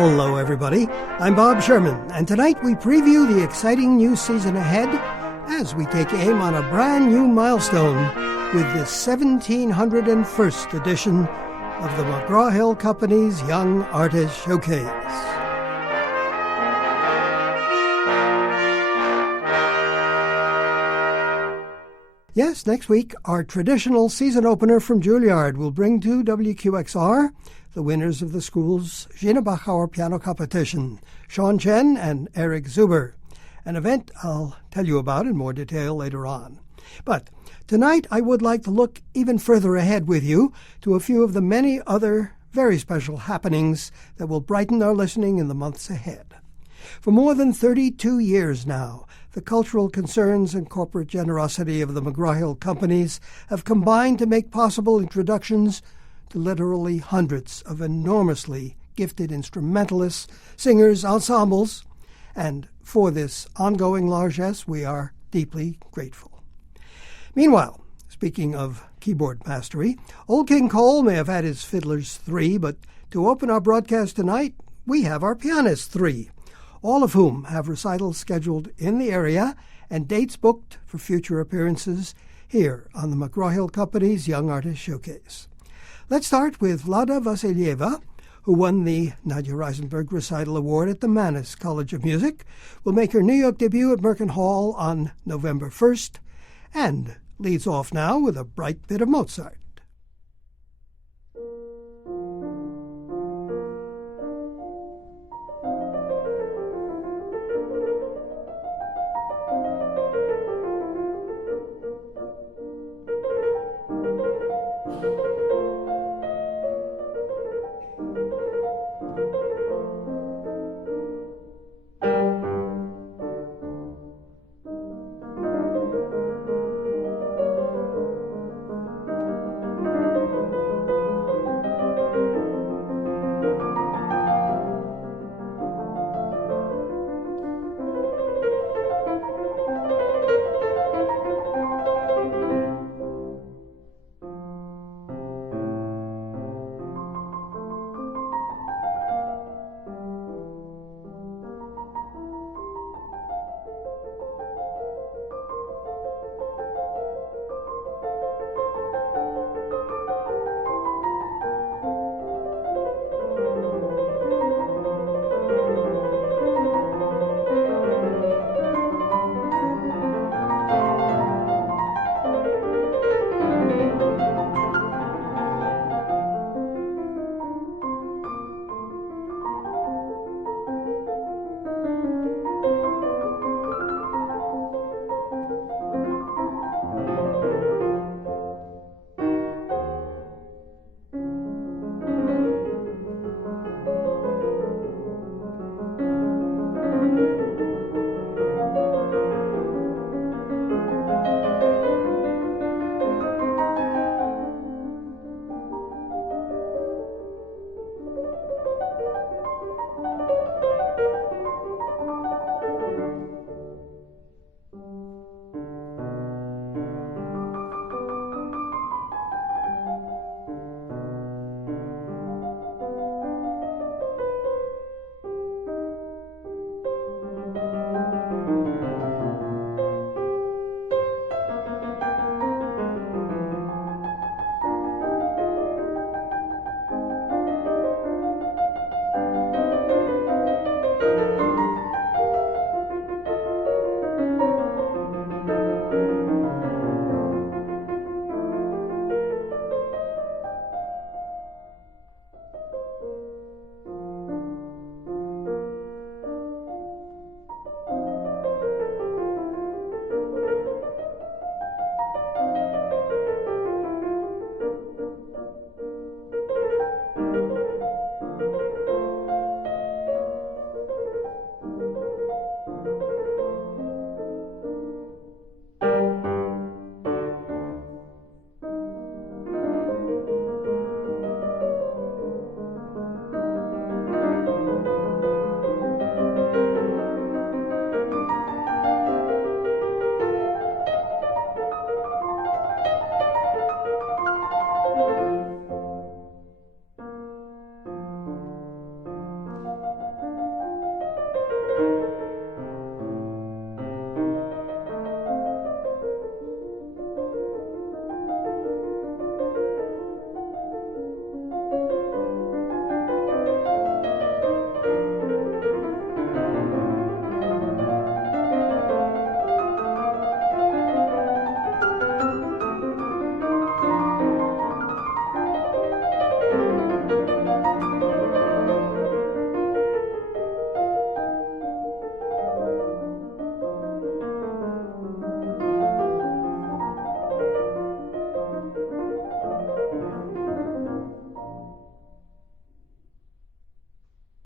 Hello, everybody. I'm Bob Sherman, and tonight we preview the exciting new season ahead as we take aim on a brand new milestone with the 1701st edition of the McGraw-Hill Company's Young Artist Showcase. Yes, next week, our traditional season opener from Juilliard will bring to WQXR the winners of the school's Gina Bachauer piano competition, Sean Chen and Eric Zuber, an event I'll tell you about in more detail later on. But tonight I would like to look even further ahead with you to a few of the many other very special happenings that will brighten our listening in the months ahead. For more than 32 years now, the cultural concerns and corporate generosity of the McGraw-Hill Companies have combined to make possible introductions to literally hundreds of enormously gifted instrumentalists, singers, ensembles, and for this ongoing largesse we are deeply grateful. Meanwhile, speaking of keyboard mastery, Old King Cole may have had his fiddlers three, but to open our broadcast tonight, we have our pianists three, all of whom have recitals scheduled in the area and dates booked for future appearances here on the McGraw-Hill Company's Young Artist Showcase. Let's start with Vlada Vasilieva, who won the Nadia Reisenberg Recital Award at the Mannes College of Music, will make her New York debut at Merkin Hall on November 1st, and leads off now with a bright bit of Mozart.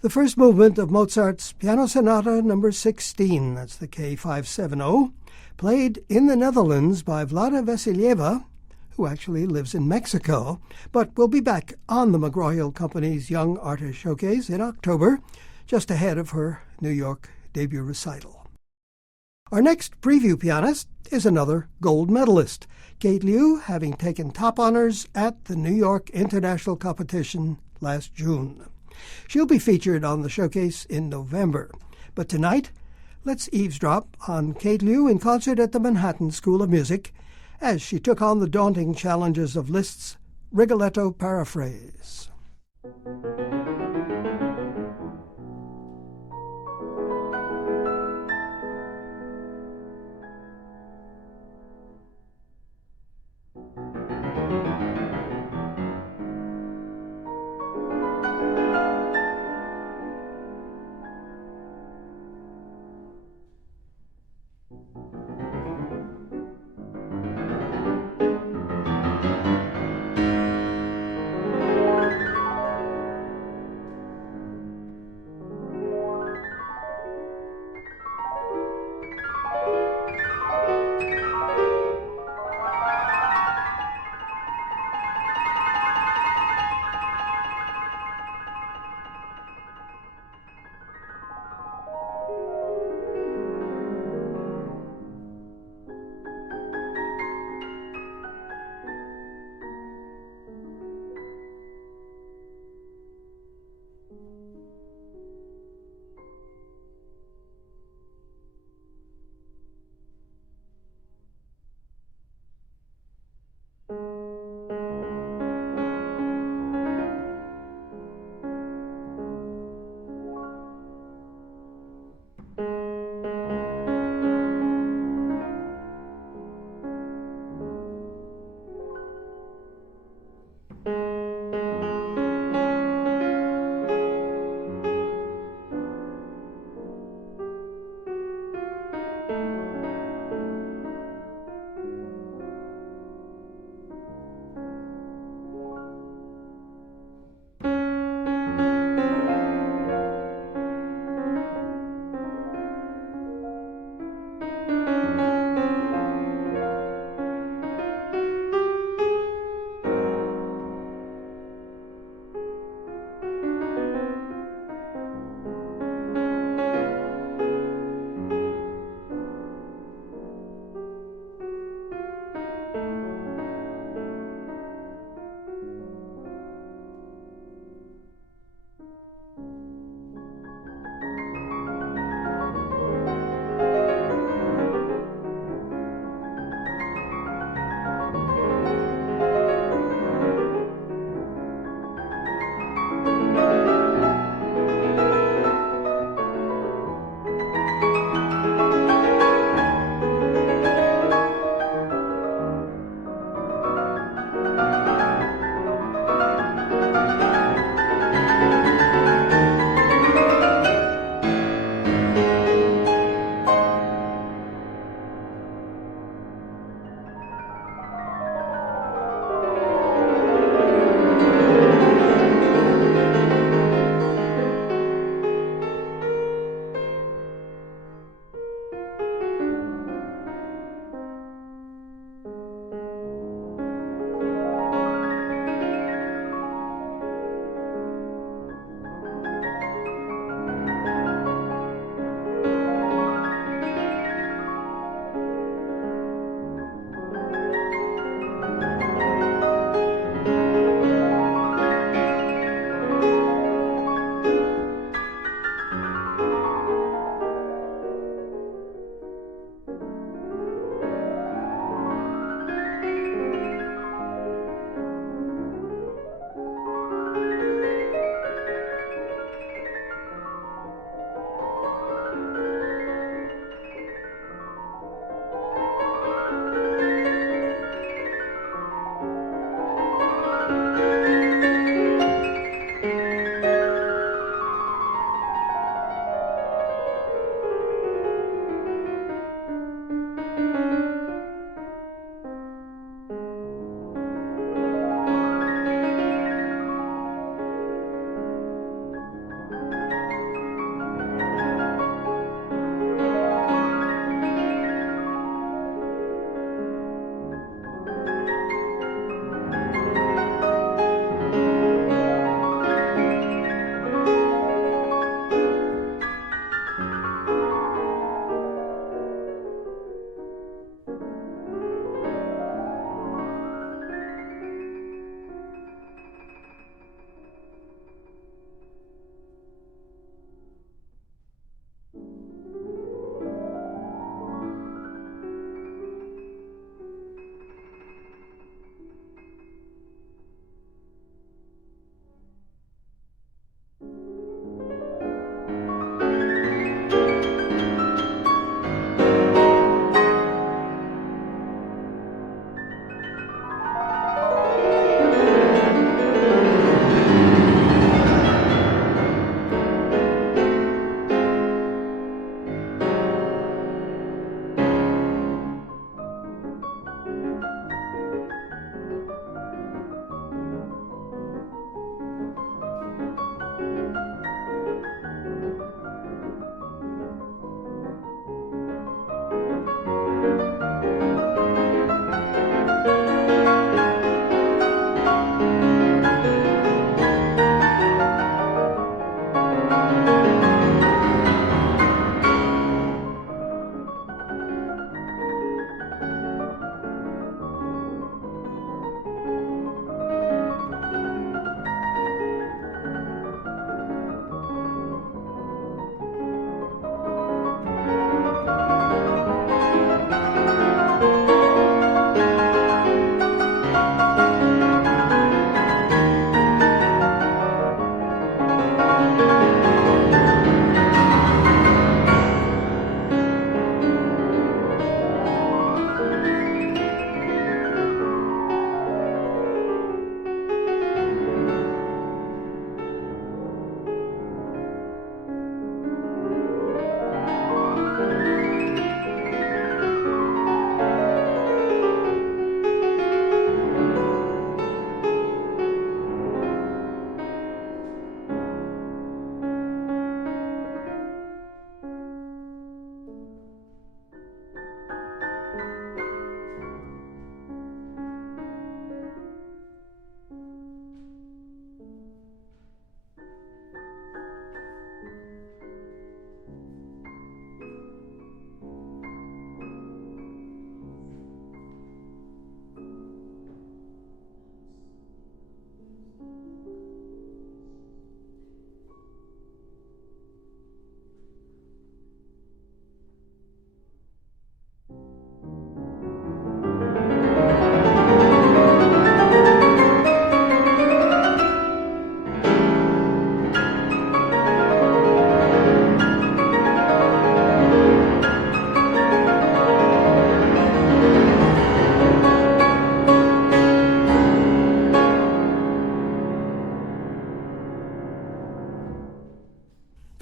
The first movement of Mozart's Piano Sonata No. 16, that's the K570, played in the Netherlands by Vlada Vasilieva, who actually lives in Mexico, but will be back on the McGraw-Hill Company's Young Artist Showcase in October, just ahead of her New York debut recital. Our next preview pianist is another gold medalist, Kate Liu, having taken top honors at the New York International Competition last June. She'll be featured on the showcase in November. But tonight, let's eavesdrop on Kate Liu in concert at the Manhattan School of Music as she took on the daunting challenges of Liszt's Rigoletto paraphrase.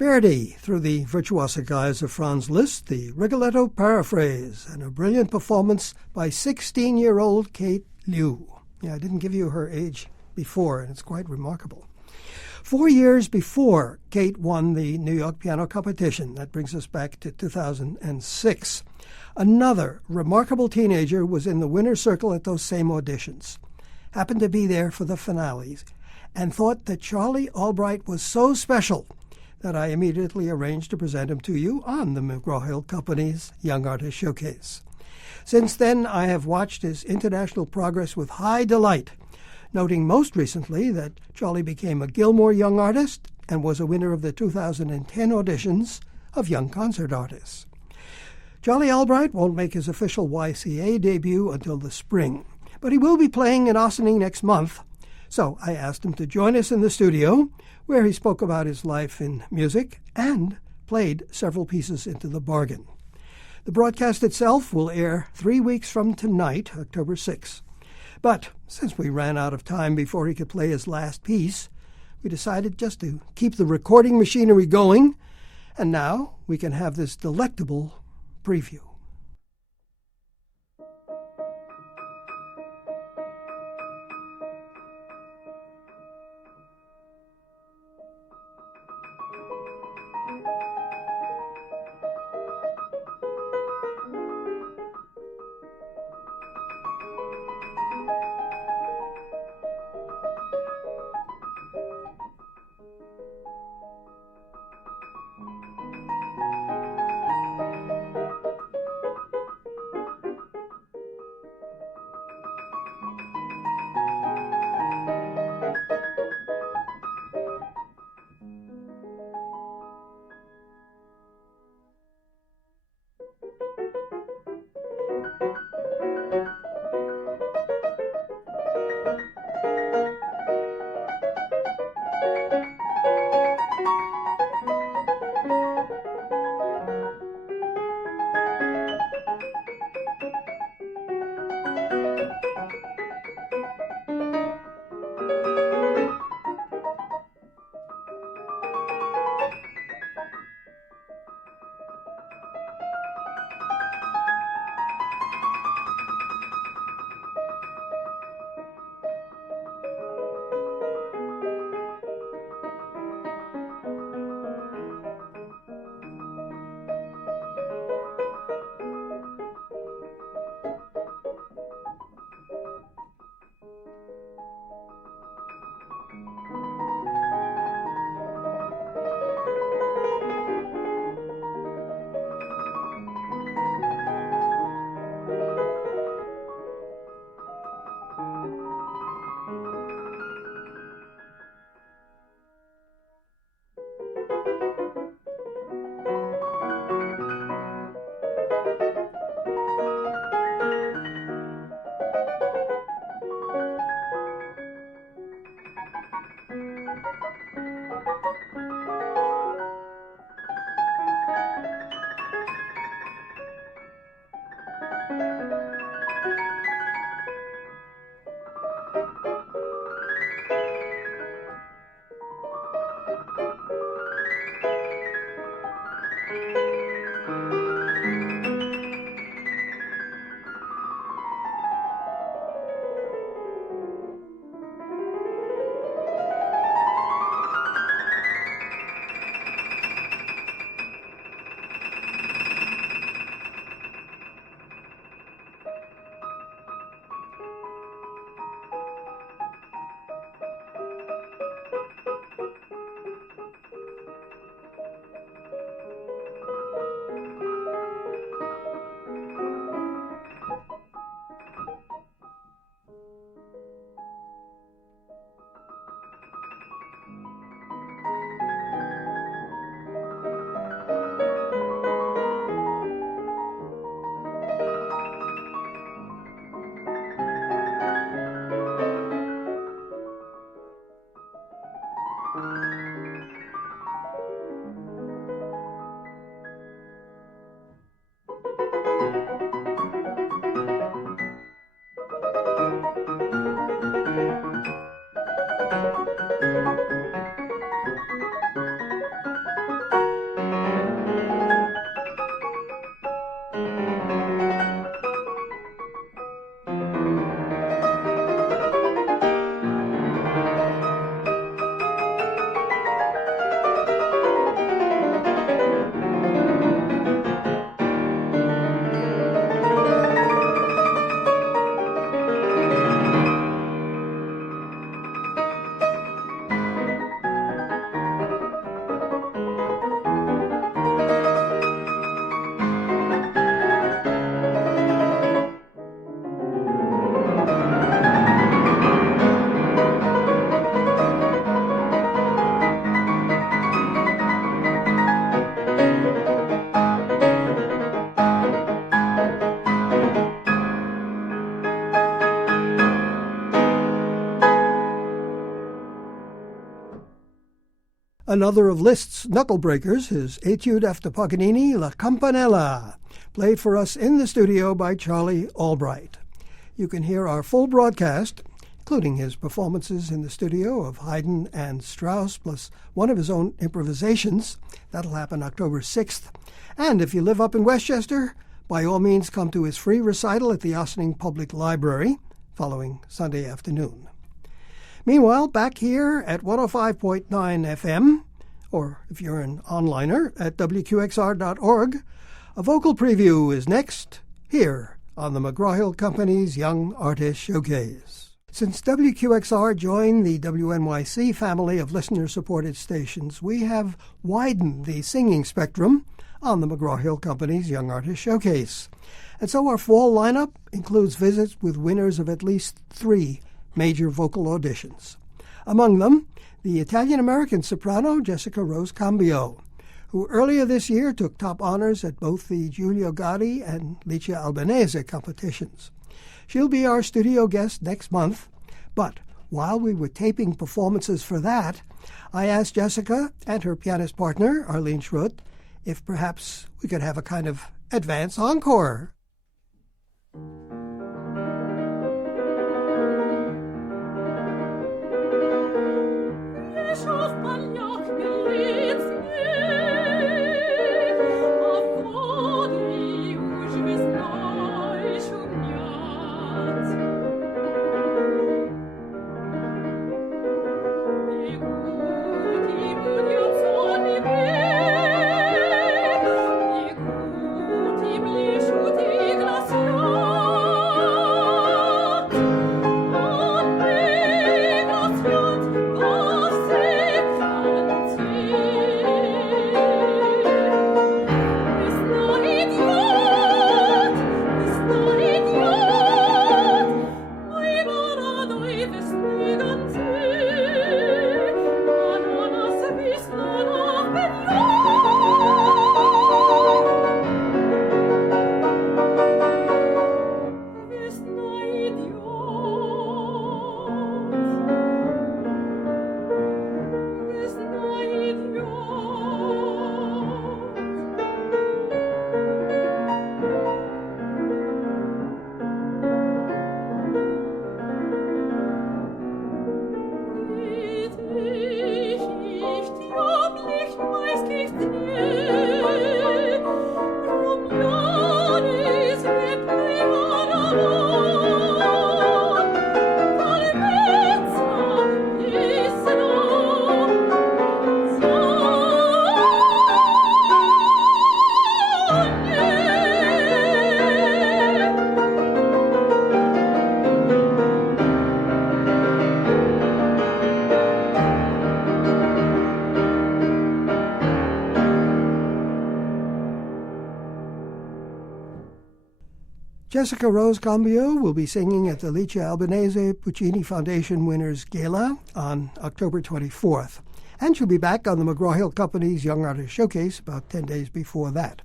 Verdi, through the virtuosic eyes of Franz Liszt, the Rigoletto paraphrase, and a brilliant performance by 16-year-old Kate Liu. Yeah, I didn't give you her age before, and it's quite remarkable. 4 years before Kate won the New York Piano Competition, that brings us back to 2006, another remarkable teenager was in the winner's circle at those same auditions, happened to be there for the finales, and thought that Charlie Albright was so special that I immediately arranged to present him to you on the McGraw-Hill Company's Young Artist Showcase. Since then, I have watched his international progress with high delight, noting most recently that Charlie became a Gilmore Young Artist and was a winner of the 2010 auditions of Young Concert Artists. Charlie Albright won't make his official YCA debut until the spring, but he will be playing in Ossining next month, so I asked him to join us in the studio, where he spoke about his life in music and played several pieces into the bargain. The broadcast itself will air 3 weeks from tonight, October 6th. But since we ran out of time before he could play his last piece, we decided just to keep the recording machinery going, and now we can have this delectable preview. Another of Liszt's knuckle-breakers, his Etude after Paganini, La Campanella, played for us in the studio by Charlie Albright. You can hear our full broadcast, including his performances in the studio of Haydn and Strauss, plus one of his own improvisations. That'll happen October 6th. And if you live up in Westchester, by all means come to his free recital at the Ossining Public Library following Sunday afternoon. Meanwhile, back here at 105.9 FM, or if you're an onliner, at wqxr.org, a vocal preview is next, here on the McGraw-Hill Company's Young Artist Showcase. Since WQXR joined the WNYC family of listener-supported stations, we have widened the singing spectrum on the McGraw-Hill Company's Young Artist Showcase. And so our fall lineup includes visits with winners of at least 3 major vocal auditions. Among them, the Italian-American soprano Jessica Rose Cambio, who earlier this year took top honors at both the Giulio Gatti and Licia Albanese competitions. She'll be our studio guest next month, but while we were taping performances for that, I asked Jessica and her pianist partner, Arlene Schrutt, if perhaps we could have a kind of advance encore. Jessica Rose Cambio will be singing at the Licia Albanese Puccini Foundation Winners Gala on October 24th. And she'll be back on the McGraw-Hill Company's Young Artist Showcase about 10 days before that.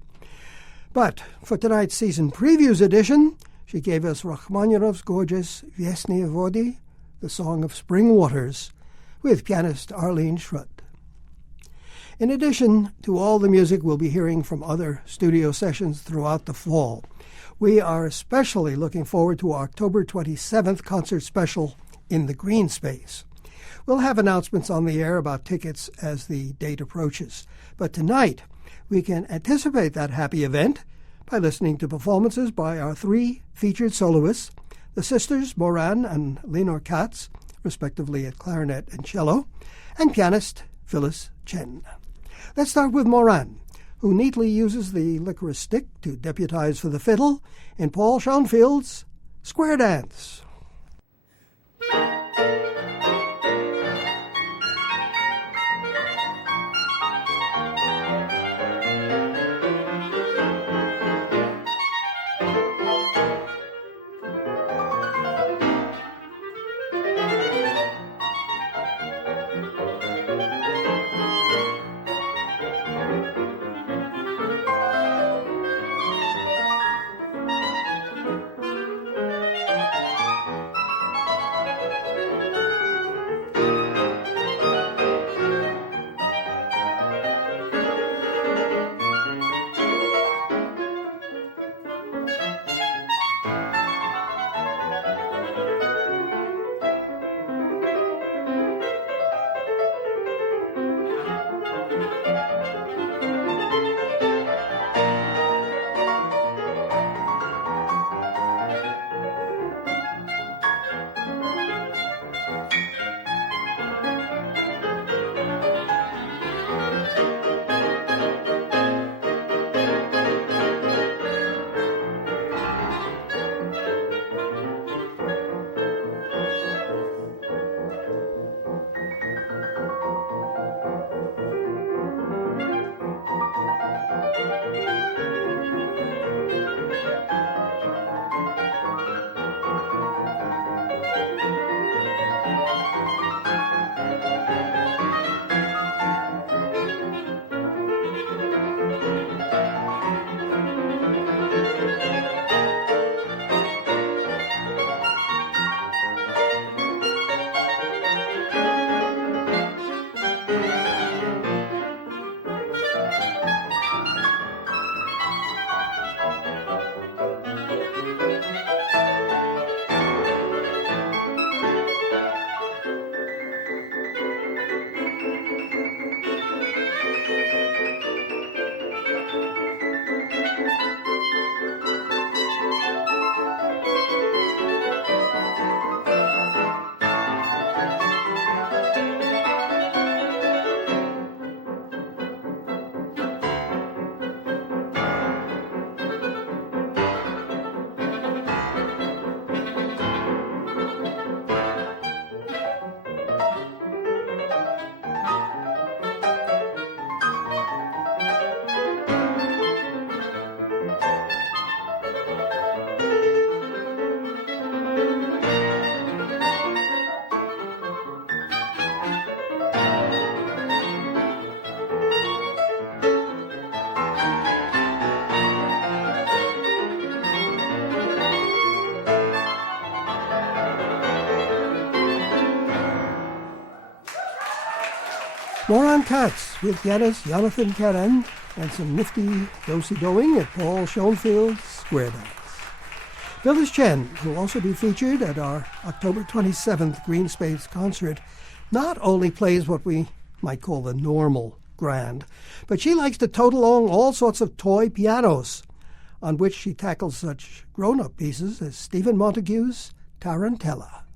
But for tonight's season previews edition, she gave us Rachmaninoff's gorgeous Viesny Vody, the Song of Spring Waters, with pianist Arlene Schrutt. In addition to all the music we'll be hearing from other studio sessions throughout the fall, we are especially looking forward to our October 27th concert special in the Green Space. We'll have announcements on the air about tickets as the date approaches. But tonight, we can anticipate that happy event by listening to performances by our 3 featured soloists, the sisters Moran and Lenore Katz, respectively at clarinet and cello, and pianist Phyllis Chen. Let's start with Moran, who neatly uses the licorice stick to deputize for the fiddle in Paul Schoenfield's Square Dance. Grand Cats with pianist Jonathan Karen and some nifty do-si-doing at Paul Schoenfield's Square Dance. Phyllis Chen will also be featured at our October 27th Green Space concert. Not only plays what we might call the normal grand, but she likes to tote along all sorts of toy pianos, on which she tackles such grown-up pieces as Stephen Montague's Tarantella.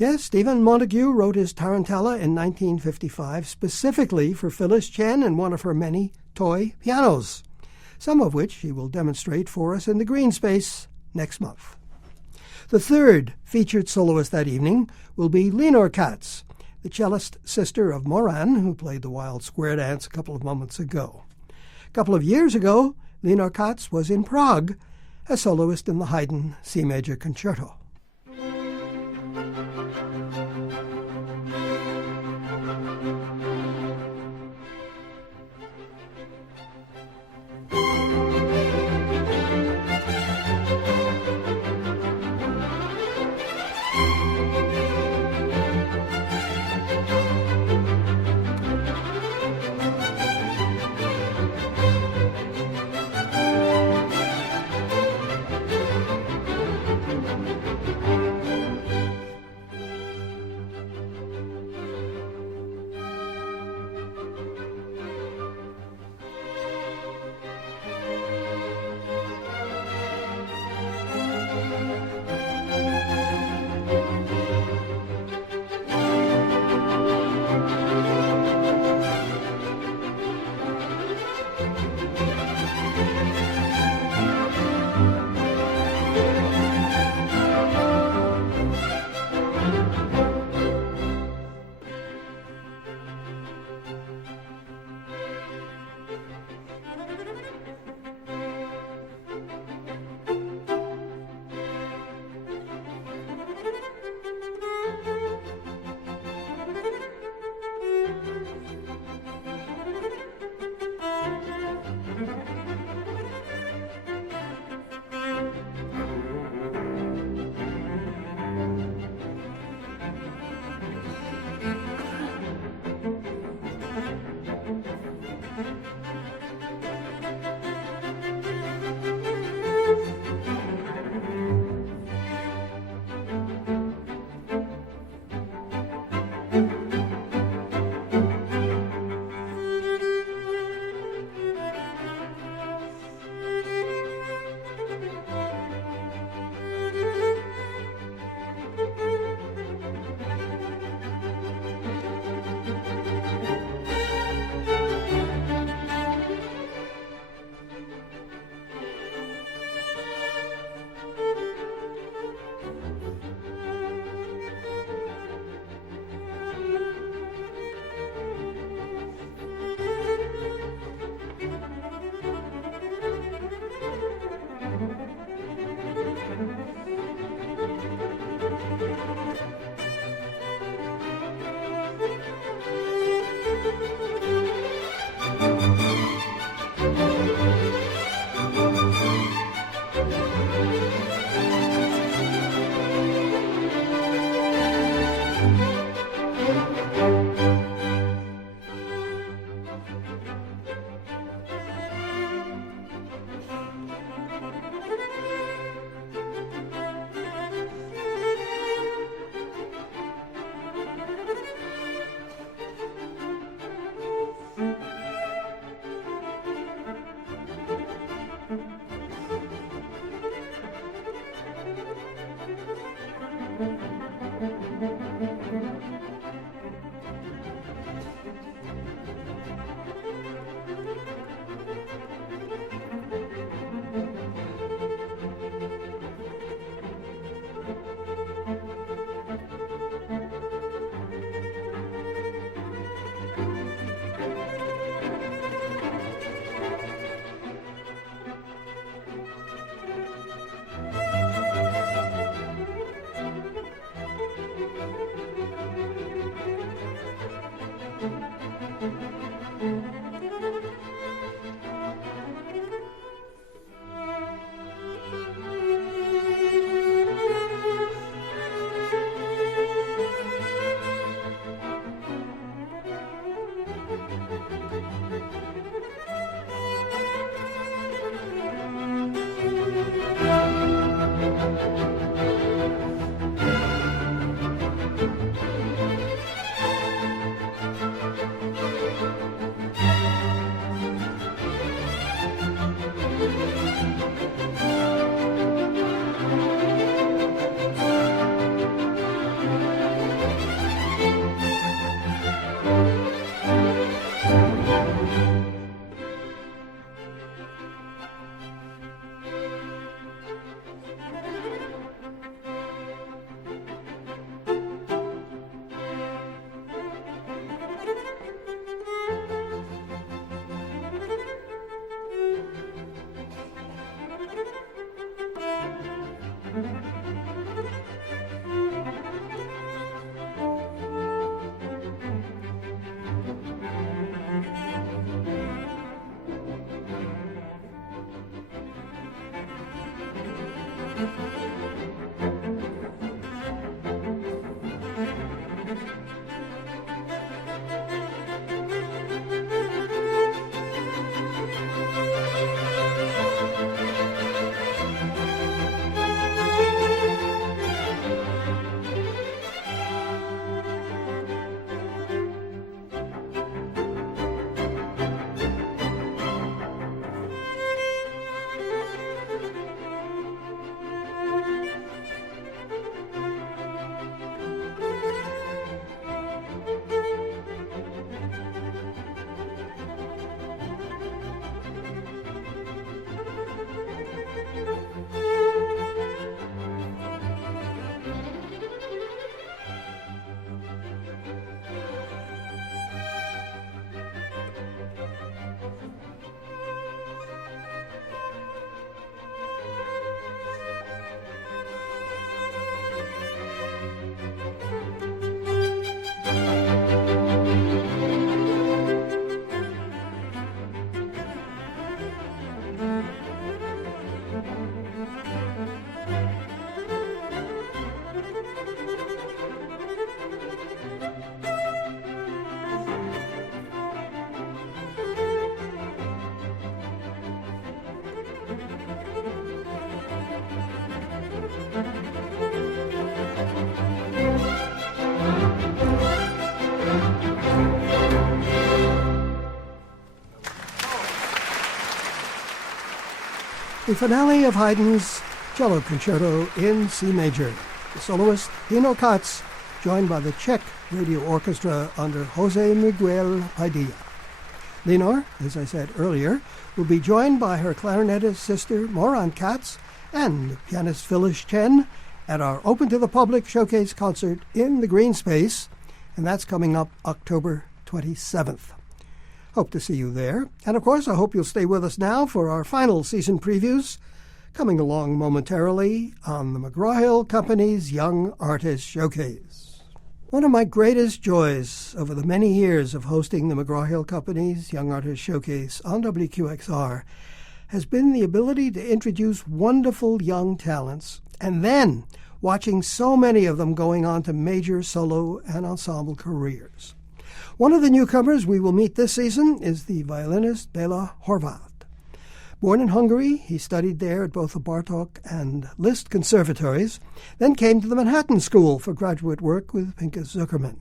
Yes, Stephen Montague wrote his Tarantella in 1955 specifically for Phyllis Chen and one of her many toy pianos, some of which he will demonstrate for us in the Green Space next month. The third featured soloist that evening will be Lenore Katz, the cellist sister of Moran, who played the Wild Square Dance a couple of moments ago. A couple of years ago, Lenore Katz was in Prague as soloist in the Haydn C Major Concerto. The finale of Haydn's Cello Concerto in C major. The soloist Dino Katz, joined by the Czech Radio Orchestra under Jose Miguel Padilla. Lenore, as I said earlier, will be joined by her clarinetist sister Moran Katz and pianist Phyllis Chen at our Open to the Public Showcase concert in the Green Space, and that's coming up October 27th. Hope to see you there. And of course, I hope you'll stay with us now for our final season previews, coming along momentarily on the McGraw-Hill Company's Young Artist Showcase. One of my greatest joys over the many years of hosting the McGraw-Hill Company's Young Artist Showcase on WQXR has been the ability to introduce wonderful young talents, and then watching so many of them going on to major solo and ensemble careers. One of the newcomers we will meet this season is the violinist Bela Horvath. Born in Hungary, he studied there at both the Bartók and Liszt conservatories, then came to the Manhattan School for graduate work with Pinchas Zuckerman.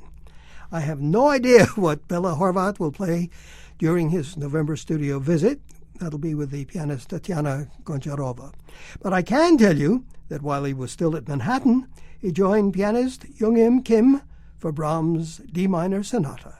I have no idea what Bela Horvath will play during his November studio visit. That'll be with the pianist Tatiana Goncharova. But I can tell you that while he was still at Manhattan, he joined pianist Young-im Kim for Brahms' D minor sonata.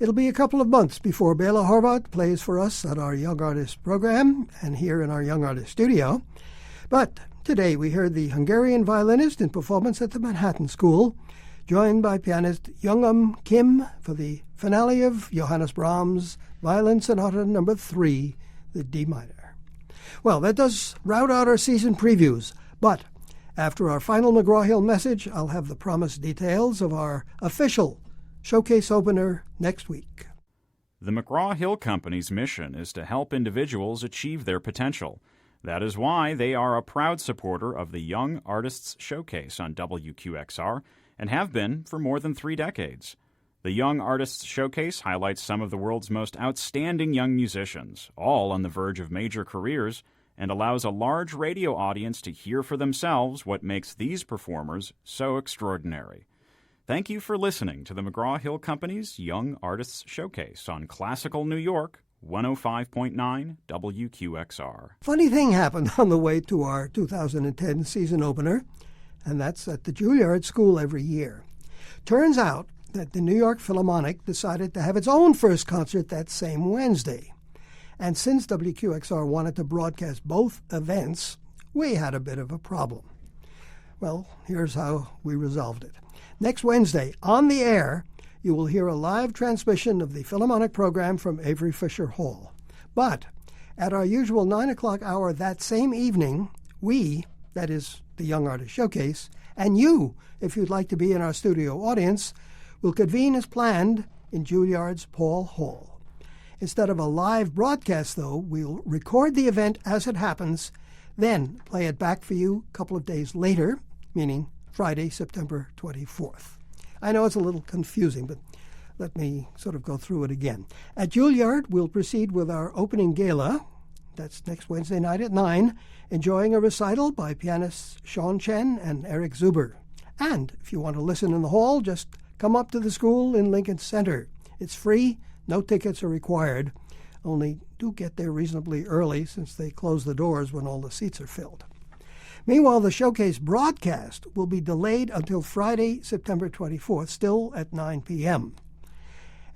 It'll be a couple of months before Bela Horvath plays for us at our Young Artist program and here in our Young Artist studio. But today we heard the Hungarian violinist in performance at the Manhattan School, joined by pianist Youngam Kim for the finale of Johannes Brahms' Violin Sonata No. 3, the D minor. Well, that does round out our season previews, but after our final McGraw-Hill message, I'll have the promised details of our official showcase opener next week. The McGraw-Hill Company's mission is to help individuals achieve their potential. That is why they are a proud supporter of the Young Artists Showcase on WQXR and have been for more than 3 decades. The Young Artists Showcase highlights some of the world's most outstanding young musicians, all on the verge of major careers, and allows a large radio audience to hear for themselves what makes these performers so extraordinary. Thank you for listening to the McGraw-Hill Company's Young Artists Showcase on Classical New York, 105.9 WQXR. Funny thing happened on the way to our 2010 season opener, and that's at the Juilliard School every year. Turns out that the New York Philharmonic decided to have its own first concert that same Wednesday. And since WQXR wanted to broadcast both events, we had a bit of a problem. Well, here's how we resolved it. Next Wednesday, on the air, you will hear a live transmission of the Philharmonic program from Avery Fisher Hall. But at our usual 9 o'clock hour that same evening, we, that is the Young Artist Showcase, and you, if you'd like to be in our studio audience, will convene as planned in Juilliard's Paul Hall. Instead of a live broadcast, though, we'll record the event as it happens, then play it back for you a couple of days later, meaning Friday, September 24th. I know it's a little confusing, but let me sort of go through it again. At Juilliard, we'll proceed with our opening gala. That's next Wednesday night at 9, enjoying a recital by pianists Sean Chen and Eric Zuber. And if you want to listen in the hall, just come up to the school in Lincoln Center. It's free, no tickets are required. Only do get there reasonably early since they close the doors when all the seats are filled. Meanwhile, the showcase broadcast will be delayed until Friday, September 24th, still at 9 p.m.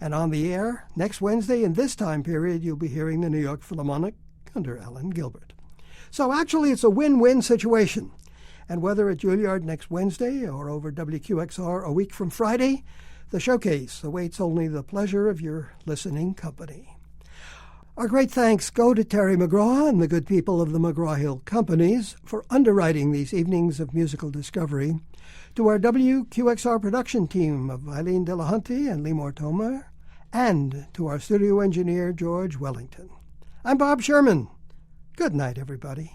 And on the air, next Wednesday in this time period, you'll be hearing the New York Philharmonic under Alan Gilbert. So actually, it's a win-win situation. And whether at Juilliard next Wednesday or over WQXR a week from Friday, the showcase awaits only the pleasure of your listening company. Our great thanks go to Terry McGraw and the good people of the McGraw-Hill Companies for underwriting these evenings of musical discovery, to our WQXR production team of Eileen Delahunty and Lee Mortomer, and to our studio engineer, George Wellington. I'm Bob Sherman. Good night, everybody.